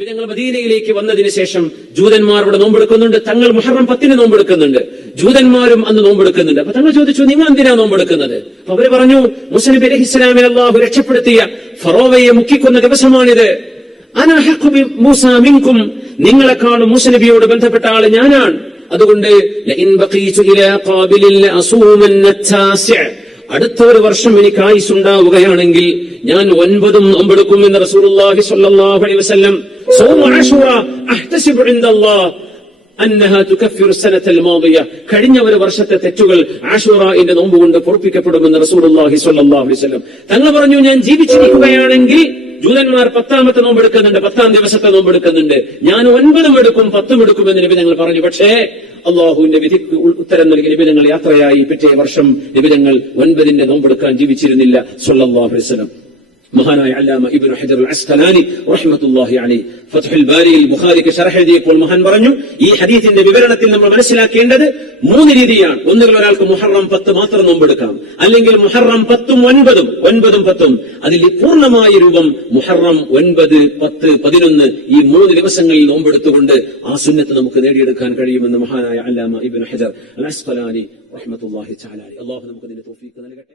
ഞങ്ങൾ മദീനയിലേക്ക് വന്നതിന് ശേഷം ജൂതന്മാർ ഇവിടെ നോമ്പെടുക്കുന്നുണ്ട്. തങ്ങൾ മുഹറം പത്തിന് നോമ്പെടുക്കുന്നുണ്ട്. ജൂതന്മാരും അന്ന് നോമ്പെടുക്കുന്നുണ്ട്. അപ്പൊ തങ്ങൾ ചോദിച്ചു നിങ്ങൾ എന്തിനാ നോമ്പെടുക്കുന്നത്? അപ്പൊ അവർ പറഞ്ഞു മുസ്ലിം അലഹി ഇസ്ലാമെ അള്ളാഹു രക്ഷപ്പെടുത്തിയ ഫറോവയെ മുക്കിക്കൊന്ന ദിവസമാണിത്. മൂസ മിൻകും. നിങ്ങളെക്കാളും മൂസ നബിയോട് ബന്ധപ്പെട്ട ആൾ ഞാനാണ്. അതുകൊണ്ട് അടുത്ത ഒരു വർഷം എനിക്ക് ആയുസ് ഉണ്ടാവുകയാണെങ്കിൽ ഞാൻ ഒൻപതും നോമ്പെടുക്കും എന്ന് റസൂലുള്ളാഹി സ്വല്ലല്ലാഹു അലൈഹി വസല്ലം സൗമ ആശുറ അഹ്തസിബു ഇൻദല്ലാഹ് അന്നഹ തുകഫിറു സനത്തൽ മാദിയ. കഴിഞ്ഞ ഒരു വർഷത്തെ തെറ്റുകൾ ആശുറന്റെ നോമ്പ് കൊണ്ട് പൊറപ്പിക്കപ്പെടുമെന്ന് റസൂലുള്ളാഹി സ്വല്ലല്ലാഹു അലൈഹി വസല്ലം തങ്ങൾ പറഞ്ഞു ഞാൻ ജീവിച്ചിരിക്കുകയാണെങ്കിൽ ജൂതന്മാർ പത്താമത്തെ നോമ്പെടുക്കുന്നുണ്ട് പത്താം ദിവസത്തെ നോമ്പെടുക്കുന്നുണ്ട്. ഞാൻ ഒൻപതും എടുക്കും പത്തും എടുക്കും എന്ന് നബി ഞങ്ങൾ പറഞ്ഞു. പക്ഷേ അള്ളാഹുവിന്റെ വിധിക്ക് ഉത്തരം നൽകി നിബിധങ്ങൾ യാത്രയായി. പിറ്റേ വർഷം നിബിധങ്ങൾ ഒൻപതിന്റെ നോമ്പെടുക്കാൻ ജീവിച്ചിരുന്നില്ല. സുല്ലാഹുസ്ലം മഹാനായ അല്ലാമ ഇബ്നു ഹജർ അസ്കലാനി റഹ്മത്തുള്ളാഹി അലൈഹി ഫത്ഹുൽ ബാരിയിൽ ബുഖാരിക്ക് ശർഹ് എഴുതിയപ്പോൾ മഹാൻ പറഞ്ഞു ഈ ഹദീസിന്റെ വിവരണത്തിൽ നമ്മൾ മനസ്സിലാക്കേണ്ടത് മൂന്ന് രീതിയാണ്. ഒന്നുകിൽ ഒരാൾക്ക് മുഹറം പത്ത് മാത്രം നോമ്പെടുക്കാം അല്ലെങ്കിൽ മുഹറം പത്തും ഒൻപതും ഒൻപതും പത്തും. അതിൽ പൂർണമായ രൂപം മുഹറം ഒൻപത് പത്ത് പതിനൊന്ന് ഈ മൂന്ന് ദിവസങ്ങളിൽ നോമ്പെടുത്തുകൊണ്ട് ആ സുന്നത്ത് നമുക്ക് നേടിയെടുക്കാൻ കഴിയുമെന്ന് മഹാനായ അല്ലാമ ഇബ്നു ഹജർ അൽ അസ്കലാനി റഹ്മത്തുള്ളാഹി തആല. അള്ളാഹു നമുക്ക് ഇതിന്റെ തൗഫീഖ് നൽകട്ടെ.